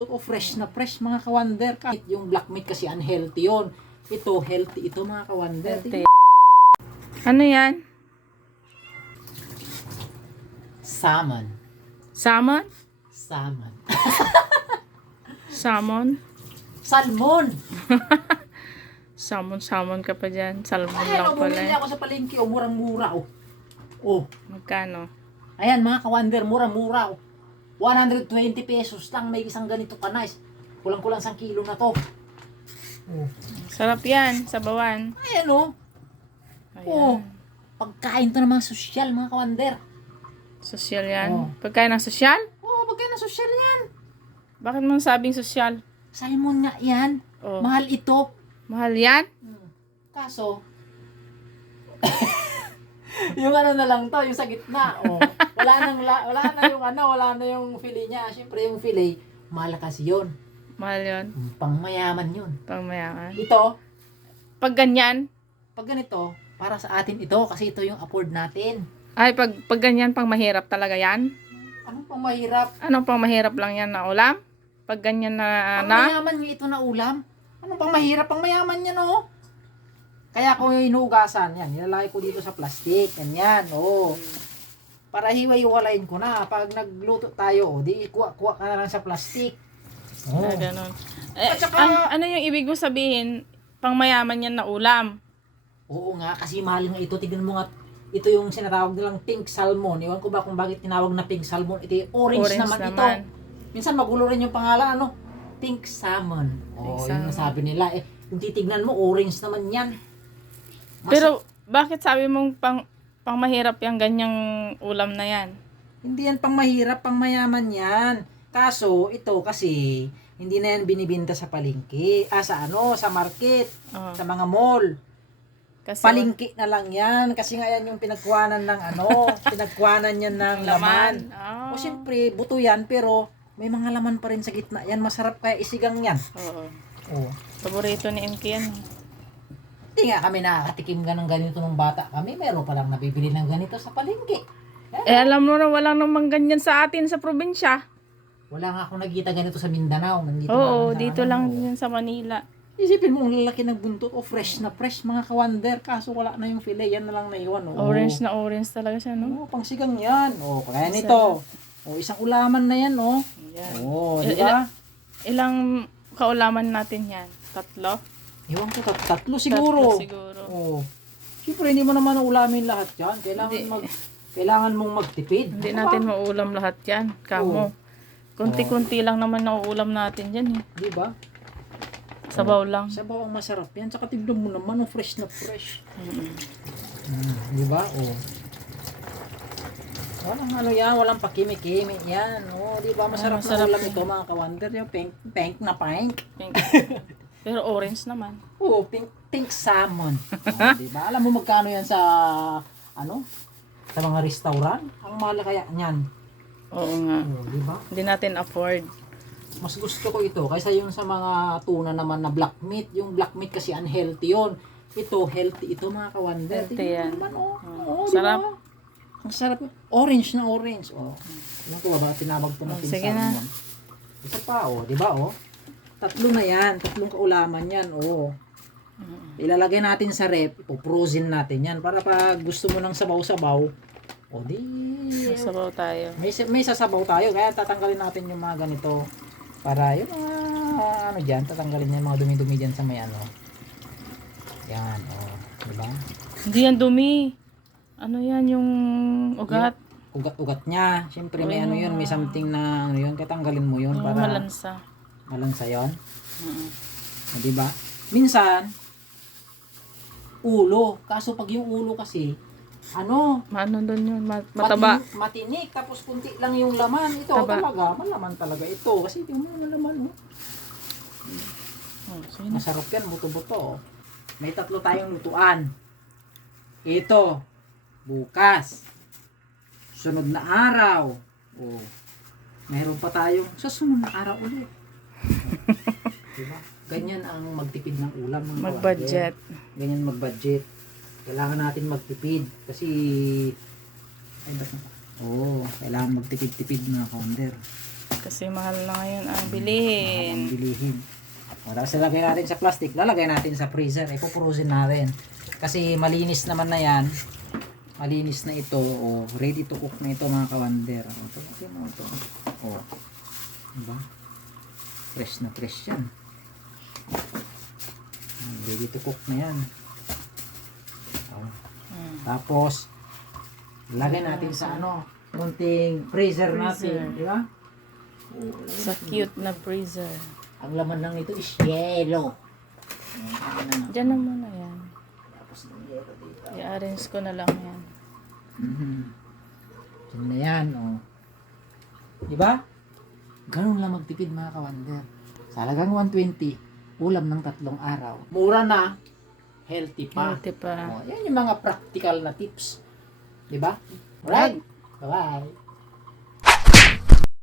O fresh na fresh mga kawander. Kahit yung black meat kasi unhealthy yon. Ito healthy ito mga kawander. Healthy. Ano yan? Salmon. Salmon? Salmon. Salmon? Salmon. Salmon ka pa dyan. Salmon Ayan lang o, pala. bumili ako sa palengke o, murang-mura o. O, Magkano? ayan mga kawander, murang-mura o. 120 pesos lang, may isang ganito ka nice. Kulang-kulang 1 kilo na to. O. Sarap yan. Sabawan. Ayan o. Ayan. Pagkain to ng mga sosyal mga kawander. Sosyal yan. Oh. Pagkain ng sosyal? Pagkain na sosyal yan. Bakit mo sabing sosyal? Salmon nga yan. Oh. Mahal ito. Mahal yan? Kaso, yung ano na lang to, yung sa gitna. Oh. Wala na yung fillet niya. Siyempre yung fillet, malakas yun. Mahal yun. Pangmayaman yun. Pangmayaman. Ito, Pag ganyan, pag ganito, para sa atin ito, kasi ito yung afford natin. ay pag ganyan pang mahirap talaga yan. Anong pang mahirap? Anong pang mahirap lang yan na ulam? Pag ganyan na Pangmayaman nga ito na ulam. Anong pang mahirap? Pangmayaman yan, oh. Kaya ko yung inuugasan, yan, nilalagay ko dito sa plastic, ganyan, oh. Para hiwa-hiwalayin ko na. Pag nagluto tayo, di kuha ka na lang sa plastic. Oh. ganun. Eh, At saka- ano yung ibig mo sabihin? Pangmayaman yan na ulam. Oo nga, kasi mahal nga ito. Tignan mo nga, ito yung sinatawag nilang pink salmon. Iwan ko ba kung bakit tinawag na pink salmon. Ito yung orange naman ito. Minsan magulo rin yung pangalan, ano? Pink salmon. Oh, yun ang sabi nila. Eh, kung titignan mo, orange naman yan. Pero bakit sabi mong pang mahirap yung ganyang ulam na yan? Hindi yan pang mahirap, pang mayaman yan. Kaso, ito kasi, hindi na yan binibinta sa palengke. Sa market, Oh. sa mga mall. Kasi Palengke na lang yan. Kasi nga yan yung pinagkuhanan ng pinagkuhanan yan ng laman. Oh. O siyempre, buto yan, pero may mga laman pa rin sa gitna. Yan, masarap kaya isigang yan. Oo. Oh. Paborito ni MK yan. Hindi nga kami nakakatikim ng ganito nung bata kami. Meron palang nabibili ng ganito sa palengke. Eh alam mo na walang namang ganyan sa atin sa probinsya. Wala nga akong nakita ganito sa Mindanao. Nandito Oo, lang sa dito ano, lang oh. din sa Manila. Isipin mo, ang lalaki ng buntot o fresh na fresh mga kawander. Kaso wala na yung fillet. Yan na lang naiwan. Oh. Orange na orange talaga siya, no? Oh, pangsigang yan. Oh, kaya nito. Oh, isang ulaman na yan, oh. Yan. Oh, di ba? Ilang kaulaman natin yan? 3? Iwan ko, tatlo siguro. 3 siguro. Oh. Siyempre, hindi mo naman ulamin lahat yan. Kailangan mong magtipid. Hindi Ano natin ba? mauulam lahat yan. Kamo. Kunti-kunti lang naman na uulam natin yan eh. Di ba? Sabaw lang. Sabaw ang masarap yan. Saka tignan mo naman, oh, fresh na fresh. Mm. Di ba? Oh. Walang ano yan, walang pakimi-kimi yan. Oh, di ba? Masarap, masarap na ulam yan. ito mga kawander. Yung pink na pink. Pink. Pero orange naman. Oh, pink salmon. Oh, di ba? Alam mo magkano yan sa sa mga restaurant? Ang mahal kaya niyan. Oo nga. Oh, di ba? Hindi natin afford. Mas gusto ko ito kaysa yung sa mga tuna naman na black meat. Yung black meat kasi unhealthy yon. Ito, healthy ito mga kawander. Healthy Tingnan yan. mo naman, oh. Oh, Sarap. Diba? Ang sarap. Orange na orange. Oh. Ano ko ba tinawag ko na Oh, sige na. salmon? Isa pa, oh. Di ba, oh? 3 na yan. 3 kaulaman yan, oh. Ilalagay natin sa rep. Ipo-frozen natin yan. Para pag gusto mo ng sabaw-sabaw, oh, di... Sabaw tayo. May sasabaw tayo. Kaya tatanggalin natin yung mga ganito. Para yung mga, dyan, tatanggalin yung mga dumi-dumi dyan sa may ano. Yan, oh. Diba? Hindi yan dumi. Ano yan yung ugat? Ugat-ugat niya. Siyempre may Oh, ano yun, may something na ano yun. Kaya tanggalin mo yun Oh, para malansa. malansa yun. Mm. O, diba? Minsan, ulo. Kaso pag yung ulo kasi, ano, Maano doon yun? Mataba. matinik. Tapos kunti lang yung laman. Ito Taba. talaga, malaman talaga ito. Kasi ito mo malaman, oh. Oh, sige na. Masarap yan, buto-buto. Oh. May 3 tayong lutuan. Ito, bukas. Sunod na araw. Oh. Meron pa tayong sa sunod na araw ulit. Diba? Ganyan ang magtipid ng ulam. Mga Mag-budget. kawander. Ganyan mag-budget. Kailangan natin magtipid. Kasi, ay ba't na? Oo, kailangan magtipid-tipid mga kawander. Kasi mahal na ngayon ang Ang bilihin. bilihin. O, tapos lalagay natin sa plastic, lalagay natin sa freezer, ipupurusin natin. Kasi malinis naman na yan. Malinis na ito, o ready to cook na ito mga kawander. O, ito mo ito. O, diba? Fresh na fresh yan. Ready to cook na yan. O, tapos, lagay natin sa ano, munting freezer natin, di ba? Sa cute na freezer. Ang laman lang ito is yellow. Diyan na muna yan. Tapos ng yellow dito. I-arrange ko na lang yan. Diyan na yan, oh. Di ba? Ganun lang magtipid mga kawander. Sa halagang 120, ulam ng 3 araw. Mura na, healthy pa. Healthy pa. Oh, yan yung mga practical na tips. Di ba? Alright. Bye-bye.